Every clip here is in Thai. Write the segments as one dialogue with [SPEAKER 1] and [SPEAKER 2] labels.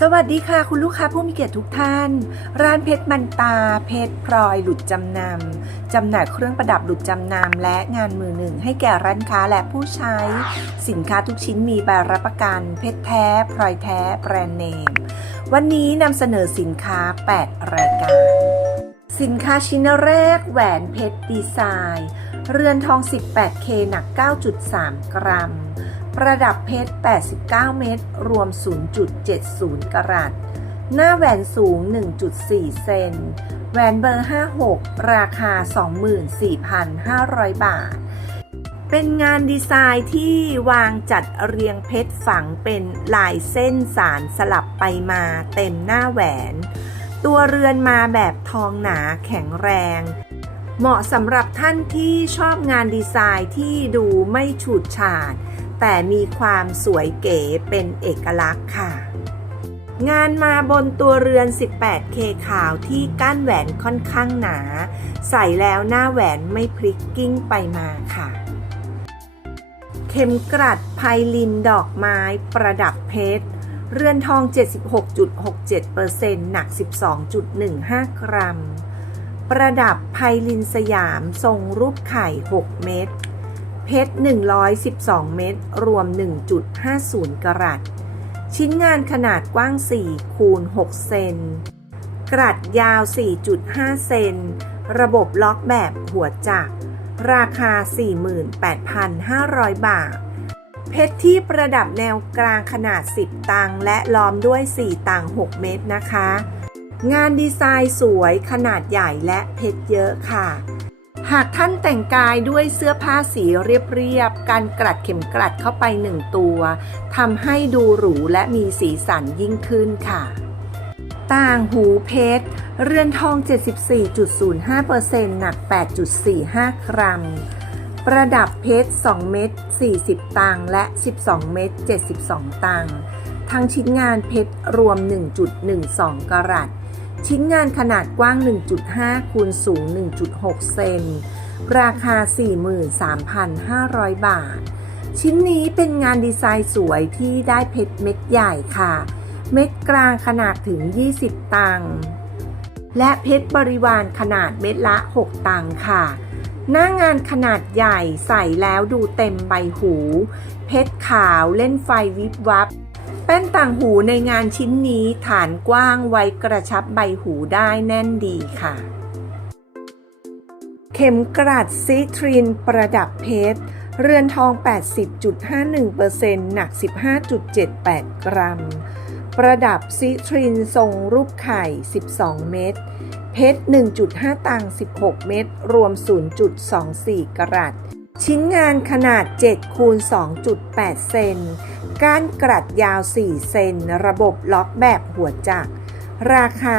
[SPEAKER 1] สวัสดีค่ะ คุณลูกค้าผู้มีเกียรติทุกท่าน ร้านเพชรมันตา เพชรพลอยหลุดจำนำจำหน่ายเครื่องประดับหลุดจำนำและงานมือหนึ่ง ให้แก่ร้านค้าและผู้ใช้ สินค้าทุกชิ้นมีใบรับประกัน เพชรแท้ พลอยแท้ แบรนด์เนม วันนี้นำเสนอสินค้า 8 รายการ สินค้าชิ้นแรกแหวนเพชรดีไซน์ เรือนทอง 18K หนัก 9.3 กรัม ประดับเพชร 89 เม็ดรวม 0.70 กรัต หน้าแหวนสูง 1.4 เซน แหวนเบอร์ 56 ราคา 24,500 บาท เป็นงานดีไซน์ที่วางจัดเรียงเพชรฝังเป็นลายเส้นสารสลับไปมาเต็มหน้าแหวน ตัวเรือนมาแบบทองหนาแข็งแรงเหมาะสำหรับท่านที่ชอบงานดีไซน์ที่ดูไม่ฉูดฉาด แต่มีความสวยเก๋เป็นเอกลักษณ์ค่ะ งานมาบนตัวเรือน 18K ขาวที่ก้านแหวนค่อนข้างหนา ใส่แล้วหน้าแหวนไม่พลิกกิ้งไปมาค่ะ เข็มกลัดไพลินดอกไม้ประดับเพชร เรือนทอง 76.67%หนัก 12.15 กรัม ประดับไพลินสยามทรงรูปไข่ 6 เม็ด เพชร 112 เม็ดรวม 1.50 กรัต ชิ้นงานขนาดกว้าง 4 คูณ 6 เซน กรัดยาว 4.5 เซน ระบบล็อกแบบหัวจักร ราคา 48,500 บาท เพชรที่ประดับแนวกลางขนาด 10 ตังและล้อมด้วย 4 ตัง 6 เม็ดนะคะ งานดีไซน์สวยขนาดใหญ่และเพชรเยอะค่ะ หากท่านแต่งกายด้วยเสื้อผ้าสีเรียบๆ การกลัดเข็มกลัดเข้าไปหนึ่งตัวทำให้ดูหรูและมีสีสันยิ่งขึ้นค่ะ ต่างหูเพชร เรือนทอง 74.05%หนัก 8.45 กรัม ประดับเพชร 2 เม็ด 40 ตังและ 12 เม็ด 72 ตังทั้งชิ้นงานเพชรรวม 1.12 กรัต ชิ้นงานขนาดกว้าง 1.5 คูณสูง 1.6 เซน ราคา 43,500 บาท ชิ้นนี้เป็นงานดีไซน์สวยที่ได้เพชรเม็ดใหญ่ค่ะ เม็ดกลางขนาดถึง 20 ตังค์ และเพชรบริวารขนาดเม็ดละ 6 ตังค์ค่ะ หน้างานขนาดใหญ่ใส่แล้วดูเต็มใบหู เพชรขาวเล่นไฟวิบวับ แป้นต่างหูในงานชิ้นนี้ฐานกว้างไว้กระชับใบหูได้แน่นดีค่ะ เข็มกลัดซีทรินประดับเพชร เรือนทอง 80.51%หนัก 15.78 กรัม ประดับซีทรินทรงรูปไข่ 12 เม็ด เพชร 1.5 ตัง 16 เม็ด รวม 0.24 กรัต ชิ้นงานขนาด 7 คูณ 2.8 เซน ก้านกรัดยาว 4 เซน ระบบล็อกแบบหัวจักร ราคา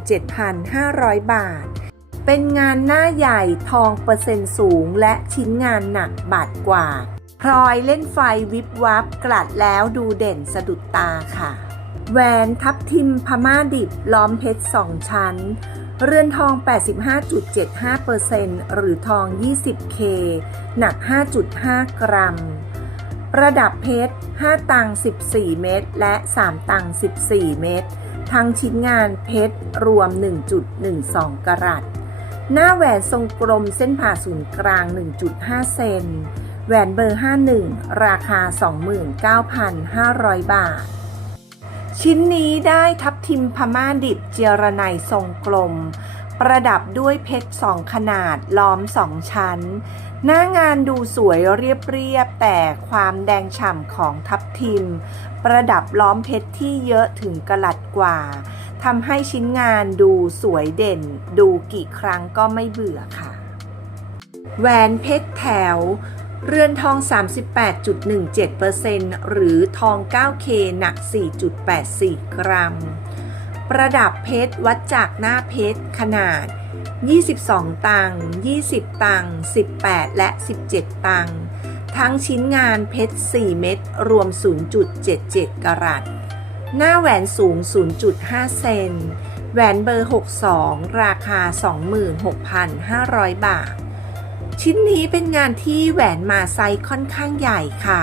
[SPEAKER 1] 37,500 บาท เป็นงานหน้าใหญ่ทองเปอร์เซ็นต์สูงและชิ้นงานหนักบาทกว่า พลอยเล่นไฟวิบวับกลัดแล้วดูเด่นสะดุดตาค่ะ แหวนทับทิมพม่าดิบล้อมเพชรสองชั้น เรือนทอง 85.75%หรือทอง 20K หนัก 5.5 กรัม ประดับเพชร 5 ตัง 14 เม็ด และ 3 ตัง 14 เม็ด ทั้งชิ้นงานเพชรรวม 1.12 กรัต หน้าแหวนทรงกลมเส้นผ่าศูนย์กลาง 1.5 เซน แหวนเบอร์ 51 ราคา 29,500 บาท ชิ้นนี้ได้ทับทิมพม่าดิบเจรไนทรงกลม ประดับด้วยเพชรสองขนาดล้อมสองชั้น หน้างานดูสวยเรียบๆแต่ความแดงฉ่ำของทับทิม ประดับล้อมเพชรที่เยอะถึงกะลัดกว่าทำให้ชิ้นงานดูสวยเด่น ดูกี่ครั้งก็ไม่เบื่อค่ะ แหวนเพชรแถว เรือนทอง 38.17%หรือทอง 9K หนัก 4.84 กรัม ประดับเพชรวัดจากหน้าเพชรขนาด 22 ตังค์20 ตังค์18 และ 17 ตังค์ทั้งชิ้นงานเพชร 4 เม็ดรวม 0.77 กรัต หน้าแหวนสูง 0.5 เซน แหวนเบอร์ 62 ราคา 26,500 บาท ชิ้นนี้เป็นงานที่แหวนมาไซส์ค่อนข้างใหญ่ค่ะ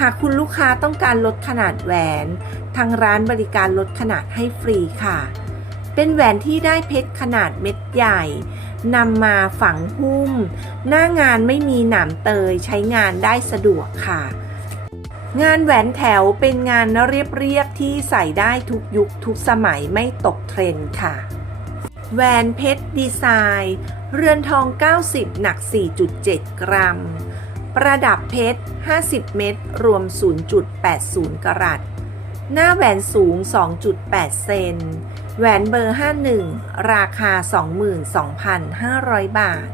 [SPEAKER 1] หากคุณลูกค้าต้องการลดขนาดแหวน ทางร้านบริการลดขนาดให้ฟรีค่ะ เป็นแหวนที่ได้เพชรขนาดเม็ดใหญ่นำมาฝังหุ้ม หน้างานไม่มีหนามเตยใช้งานได้สะดวกค่ะ งานแหวนแถวเป็นงานเรียบๆที่ใส่ได้ทุกยุคทุกสมัยไม่ตกเทรนด์ค่ะ แหวนเพชรดีไซน์ เรือนทอง 90 หนัก 4.7 กรัม ประดับเพชร 50 เม็ดรวม 0.80 กรัตหน้าแหวนสูง 2.8 เซน แหวนเบอร์ 51 ราคา 22,500 บาท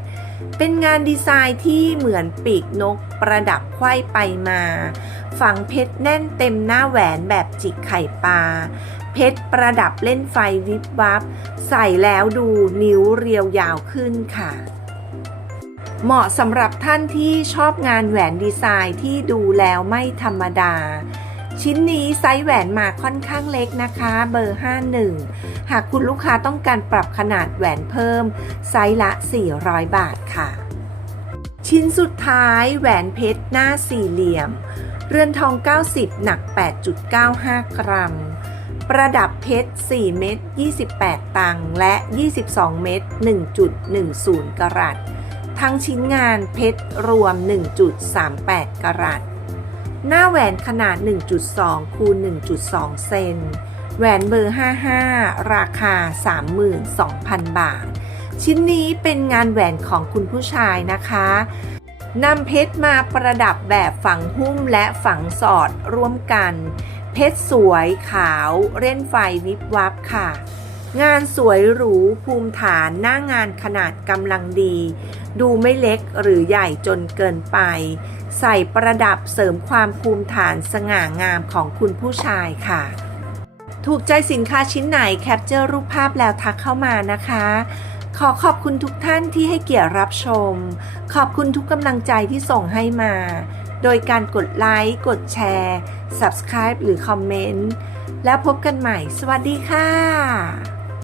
[SPEAKER 1] เป็นงานดีไซน์ที่เหมือนปีกนกประดับไขว้ไปมา ฝังเพชรแน่นเต็มหน้าแหวนแบบจิกไข่ปลา เพชรประดับเล่นไฟวิบวับ ใส่แล้วดูนิ้วเรียวยาวขึ้นค่ะ เหมาะสำหรับท่านที่ชอบงานแหวนดีไซน์ที่ดูแล้วไม่ธรรมดา ชิ้นนี้ไซส์แหวนมาค่อนข้างเล็กนะคะ เบอร์ 51 หากคุณลูกค้าต้องการปรับขนาดแหวนเพิ่ม ไซส์ละ 400 บาทค่ะ ชิ้นสุดท้ายแหวนเพชรหน้าสี่เหลี่ยม เรือนทอง 90 หนัก 8.95 กรัม ประดับเพชร 4 เม็ด 28 ตังค์และ 22 เม็ด 1.10 กรัต ทั้งชิ้นงานเพชรรวม 1.38 กรัต หน้าแหวนขนาด 1.2 คูณ 1.2 เซน แหวนเบอร์ 55 ราคา 32,000 บาท ชิ้นนี้เป็นงานแหวนของคุณผู้ชายนะคะนำเพชรมาประดับแบบฝังหุ้มและฝังสอดร่วมกัน เพชรสวยขาวเล่นไฟวิบวับค่ะ งานสวยหรูภูมิฐานหน้างานขนาดกำลังดี ดูไม่เล็กหรือใหญ่จนเกินไป ใส่ประดับเสริมความภูมิฐานสง่างามของคุณผู้ชายค่ะ ถูกใจสินค้าชิ้นไหนแคปเจอร์รูปภาพแล้วทักเข้ามานะคะขอขอบคุณทุกท่านที่ให้เกียรติรับชม ขอบคุณทุกกำลังใจที่ส่งให้มา โดยการกดไลค์ กดแชร์ Subscribe หรือคอมเมนต์ แล้วพบกันใหม่ สวัสดีค่ะ